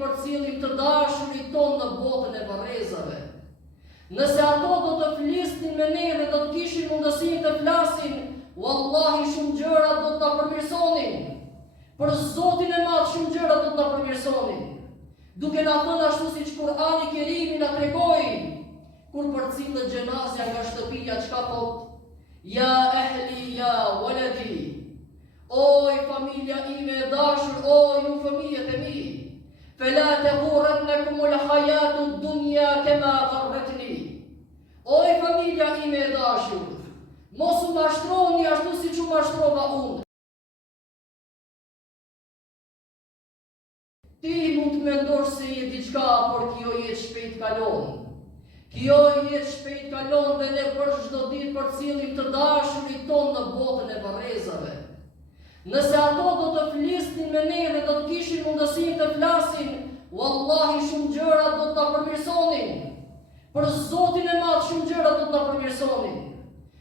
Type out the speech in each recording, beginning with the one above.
për cilin të dashurit ton në botën e varrezave. Nëse ato do të flisnin me ne dhe do të kishin mundësinë të flasin, wallahi shumë gjëra do të na përmirësonin. Për Zotin e Madh shumë gjëra do të na përmirësonin. Duke na thënë ashtu siç Kur'ani Kerimi na tregoi, kur përcillet xhenazja nga shtëpia, çka thot? Ja ehli, ja waladi. Oj familja ime e dashur, oj ju fëmijët e mi. Fela taghurrannakum al-hayatu ad-dunya kama gharratni. Oj familja ime e dashur, mos u mashtroni ashtu siç u mashtrova unë. Ti mund të mendosh se je diçka, por kjo jetë shpejt kalon. Kjo jetë shpejt kalon dhe ne për çdo ditë përcjellim të dashurit ton në botën e varrezave. Nëse ato do të flisnin me ne dhe do të kishin mundësinë të flasin, wallahi shumë gjëra do të na përmirësonin. Për Zotin e Madh shumë gjëra do të na përmirësonin.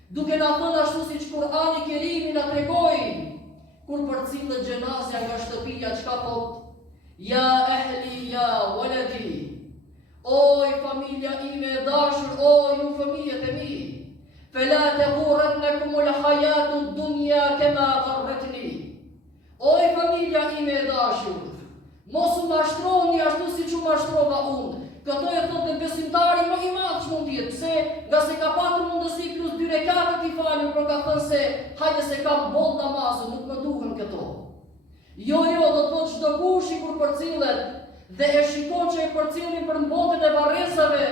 Duke na thënë ashtu siç Kur'ani Kerimi na tregoi, kur përcillet xhenazja nga shtëpia, çka thot? Ja ehli, ja waladi. Oj familja ime e dashur, oj ju fëmijët e mi. Fela taghurrannakum al-hayatu ad-dunya kama gharratni. Oj familja ime e dashur, mos u mashtroni ashtu siç u mashtrova unë. Këto e thotë besimtari më i madh që mund të jetë. Pse? Nga se ka patur mundësi plus 2 rekate t'i falur, por ka thënë se hajde se kam boll namazin, nuk më duhen këto. Jo, do të thotë çdo kush kur përcillet dhe e shikon që e përcillin për botën e varrezave,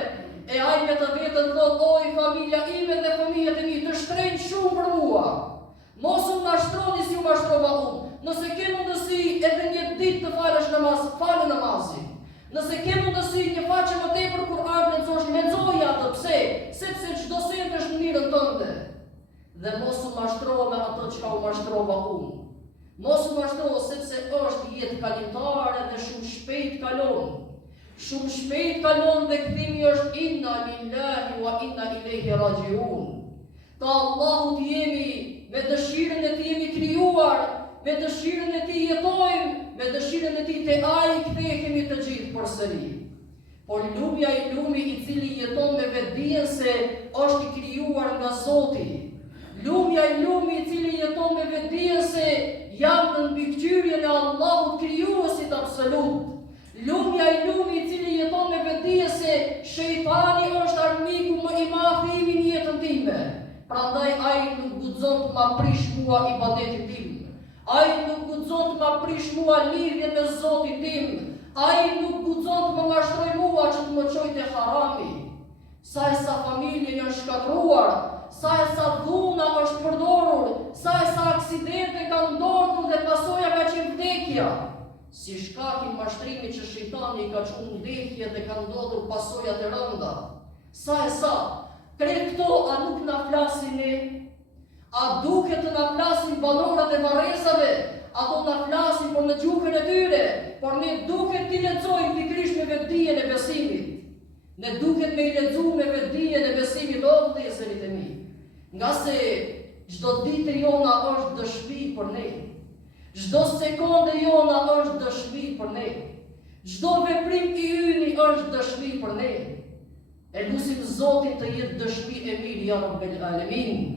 e ai me të vetën thotë, oj familja ime dhe fëmijët e mi, të shtrenjtë shumë për mua. Mos u mashtroni si u mashtrova unë. Nëse ke mundësi edhe një ditë të falësh namaz, falë namazin. Nëse ke mundësi një faqe më tepër Kur'an lexoj atë. Pse? Sepse çdo send është në mirën tënde. Dhe mos u mashtro me ato çka u mashtrova unë. Mos u mashtro sepse është jetë kalimtare dhe shumë shpejt kalon. Shumë shpejt kalon dhe kthimi është inna lillahi wa inna ilaihi rajiun. Ta Allahut jemi, me dëshirën e tij jemi krijuar, me dëshirën e tij jetojmë, me dëshirën e tij te ai kthehemi të gjithë përsëri. Por lumja i lumi i cili jeton me vetdijen se është i krijuar nga Zoti. Lumja i lumi i cili jeton me vetdijen se jam në mbikëqyrjen e Allahut krijuesit absolut. Lumja i lumi i cili jeton me vetdijen se shejtani është armiku më i madh i jetën time. Prandaj ai nuk guxon të ma prish mua ibadetin tim. Ai nuk guxon të ma prish mua lidhjen me Zotin tim. Ai nuk guxon të më mashtroj mua që të më çojë te harami. Sa e sa familje janë shkatruar, sa e sa dhuna është përdorur, sa e sa aksidente kanë ndodhur dhe pasoja ka qenë vdekja. Si shkak i mashtrimit që shejtani ka çuar vdekje dhe kanë ndodhur pasojat e rënda. Sa e sa krejt këto a nuk na flasin ne? A duket të na flasin banorët e varrezave? Ato na flasin por në gjuhën e tyre, por ne duket t'i lexojmë pikërisht me vetdijen e besimit. Ne duket me i lexu me vetdijen e besimit o vëllezërit e mi. Nga se çdo ditë jona është dëshmi për ne. Çdo sekondë jona është dëshmi për ne. Çdo veprim i yni është dëshmi për ne. E lutim Zotin të jetë dëshmi e mirë ja Rabbel Alamin.